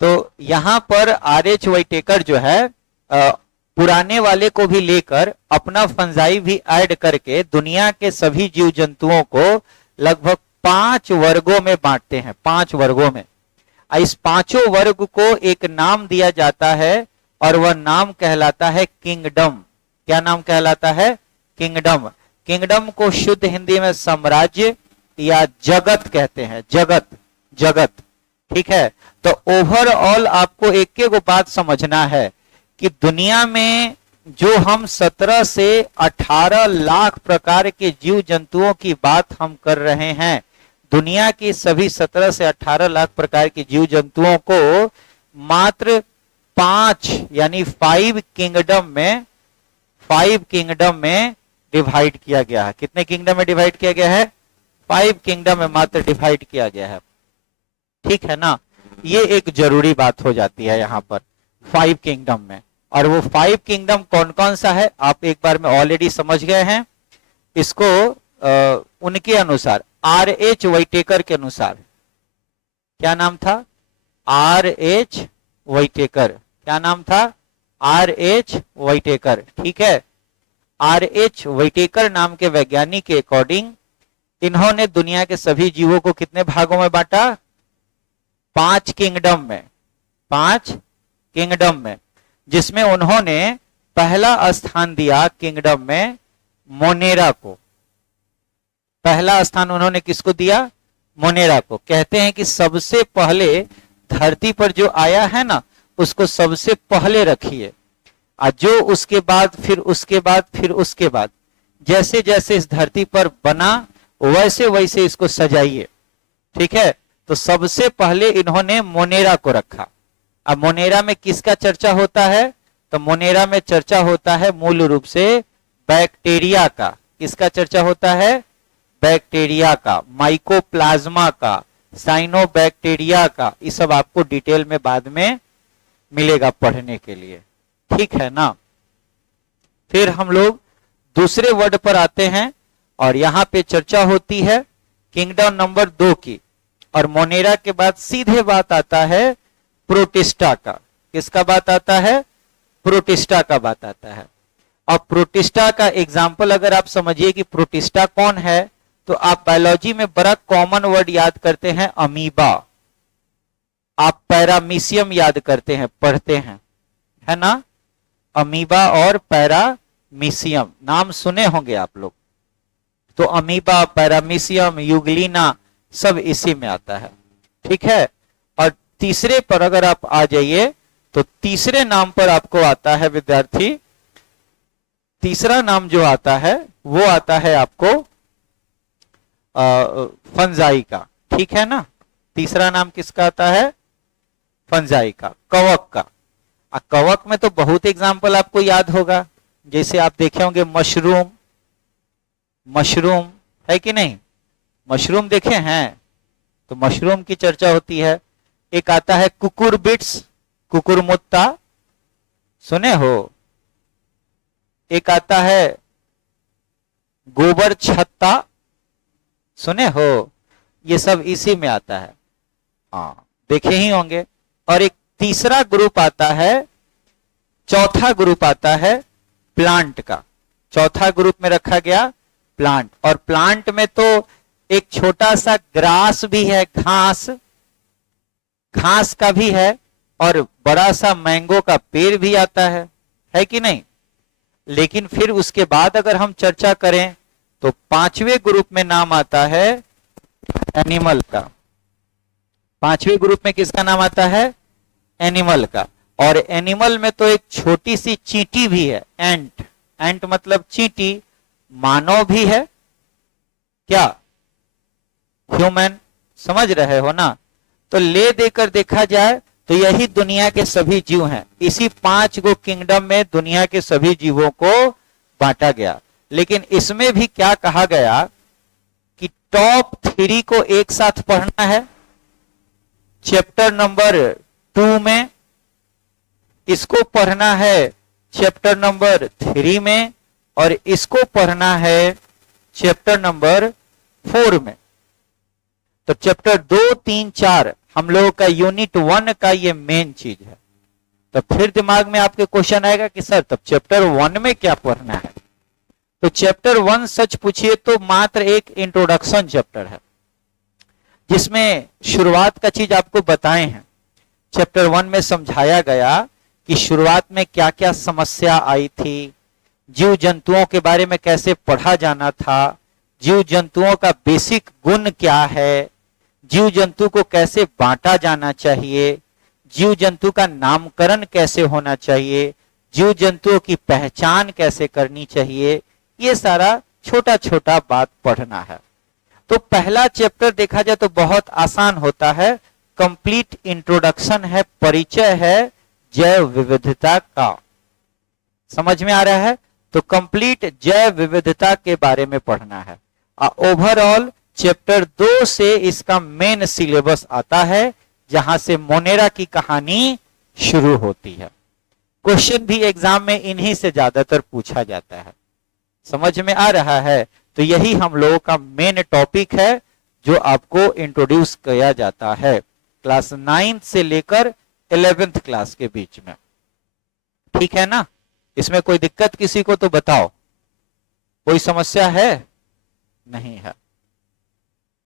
तो यहां पर आर.एच. व्हाइटेकर जो है पुराने वाले को भी लेकर अपना फंजाई भी ऐड करके दुनिया के सभी जीव जंतुओं को लगभग 5 वर्गों में बांटते हैं, 5 वर्गों में। इस पांचों वर्ग को एक नाम दिया जाता है और वह नाम कहलाता है किंगडम। क्या नाम कहलाता है? किंगडम। किंगडम को शुद्ध हिंदी में साम्राज्य या जगत कहते हैं, जगत, जगत। ठीक है, तो ओवरऑल आपको एक एक बात समझना है कि दुनिया में जो हम 17 से 18 लाख प्रकार के जीव जंतुओं की बात हम कर रहे हैं, दुनिया की सभी 17 से 18 लाख प्रकार के जीव जंतुओं को मात्र 5 यानी 5 किंगडम में डिवाइड किया गया है। कितने किंगडम में डिवाइड किया गया है? 5 किंगडम में मात्र डिवाइड किया गया है। ठीक है ना, ये एक जरूरी बात हो जाती है यहाँ पर 5 किंगडम में। और वो 5 किंगडम कौन कौन सा है आप एक बार में ऑलरेडी समझ गए हैं। इसको उनके अनुसार, आर.एच. व्हाइटेकर के अनुसार, क्या नाम था? आर.एच. व्हाइटेकर। क्या नाम था? आर.एच. व्हाइटेकर। ठीक है, आर.एच. व्हाइटेकर नाम के वैज्ञानिक के अकॉर्डिंग इन्होंने दुनिया के सभी जीवों को कितने भागों में बांटा? 5 किंगडम में, 5 किंगडम में, जिसमें उन्होंने पहला स्थान दिया किंगडम में मोनेरा को। पहला स्थान उन्होंने किसको दिया? मोनेरा को। कहते हैं कि सबसे पहले धरती पर जो आया है ना, उसको सबसे पहले रखिए, और जो उसके बाद फिर उसके बाद फिर उसके बाद जैसे जैसे इस धरती पर बना वैसे वैसे इसको सजाइए। ठीक है, तो सबसे पहले इन्होंने मोनेरा को रखा। अब मोनेरा में किसका चर्चा होता है? तो मोनेरा में चर्चा होता है मूल रूप से बैक्टीरिया का। किसका चर्चा होता है? बैक्टीरिया का, माइकोप्लाज्मा का, साइनोबैक्टीरिया का। ये सब आपको डिटेल में बाद में मिलेगा पढ़ने के लिए। ठीक है ना। फिर हम लोग दूसरे वर्ड पर आते हैं और यहां पे चर्चा होती है किंगडम नंबर 2 की। और मोनेरा के बाद सीधे बात आता है प्रोटिस्टा का। किसका बात आता है? प्रोटिस्टा का बात आता है। अब प्रोटिस्टा का एग्जाम्पल अगर आप समझिए कि प्रोटिस्टा कौन है, तो आप बायोलॉजी में बड़ा कॉमन वर्ड याद करते हैं अमीबा। आप पैरामीशियम याद करते हैं, पढ़ते हैं, है ना। अमीबा और पैरामीशियम नाम सुने होंगे आप लोग। तो अमीबा, पैरामीशियम, यूग्लिना सब इसी में आता है। ठीक है, और तीसरे पर अगर आप आ जाइए तो तीसरे नाम पर आपको आता है विद्यार्थी, तीसरा नाम जो आता है वो आता है आपको फंजाई का। ठीक है ना, तीसरा नाम किसका आता है? फंजाई का, कवक का। कवक में तो बहुत एग्जाम्पल आपको याद होगा, जैसे आप देखे होंगे मशरूम, मशरूम है कि नहीं? मशरूम देखे हैं तो मशरूम की चर्चा होती है। एक आता है कुकुरबिट्स, कुकुरमुत्ता, सुने हो? एक आता है गोबर छत्ता, सुने हो? ये सब इसी में आता है, हाँ देखे ही होंगे। और एक तीसरा ग्रुप आता है, चौथा ग्रुप आता है प्लांट का। चौथा ग्रुप में रखा गया प्लांट। और प्लांट में तो एक छोटा सा ग्रास भी है, घास, घास का भी है, और बड़ा सा मैंगो का पेड़ भी आता है कि नहीं। लेकिन फिर उसके बाद अगर हम चर्चा करें तो पांचवें ग्रुप में नाम आता है एनिमल का। पांचवें ग्रुप में किसका नाम आता है? एनिमल का। और एनिमल में तो एक छोटी सी चींटी भी है, एंट। एंट मतलब चींटी। मानव भी है क्या? ह्यूमन, समझ रहे हो ना। तो ले देकर देखा जाए तो यही दुनिया के सभी जीव हैं। इसी 5 गो किंगडम में दुनिया के सभी जीवों को बांटा गया। लेकिन इसमें भी क्या कहा गया कि टॉप 3 को एक साथ पढ़ना है चैप्टर नंबर 2 में, इसको पढ़ना है चैप्टर नंबर 3 में, और इसको पढ़ना है चैप्टर नंबर 4 में। तो चैप्टर 2, 3, 4 हम लोगों का यूनिट 1 का ये मेन चीज है। तो फिर दिमाग में आपके क्वेश्चन आएगा कि सर तब चैप्टर 1 में क्या पढ़ना है। तो चैप्टर 1 सच पूछिए तो मात्र एक इंट्रोडक्शन चैप्टर है, जिसमें शुरुआत का चीज आपको बताए हैं। चैप्टर 1 में समझाया गया कि शुरुआत में क्या क्या समस्या आई थी, जीव जंतुओं के बारे में कैसे पढ़ा जाना था, जीव जंतुओं का बेसिक गुण क्या है, जीव जंतु को कैसे बांटा जाना चाहिए, जीव जंतु का नामकरण कैसे होना चाहिए, जीव जंतुओं की पहचान कैसे करनी चाहिए, ये सारा छोटा छोटा बात पढ़ना है। तो पहला चैप्टर देखा जाए तो बहुत आसान होता है, कंप्लीट इंट्रोडक्शन है, परिचय है जैव विविधता का। समझ में आ रहा है? तो कंप्लीट जैव विविधता के बारे में पढ़ना है। ओवरऑल चैप्टर 2 से इसका मेन सिलेबस आता है, जहां से मोनेरा की कहानी शुरू होती है। क्वेश्चन भी एग्जाम में इन्हीं से ज्यादातर पूछा जाता है। समझ में आ रहा है? तो यही हम लोगों का मेन टॉपिक है जो आपको इंट्रोड्यूस किया जाता है क्लास 9 से लेकर 11th क्लास के बीच में। ठीक है ना? इसमें कोई दिक्कत किसी को तो बताओ, कोई समस्या है? नहीं है।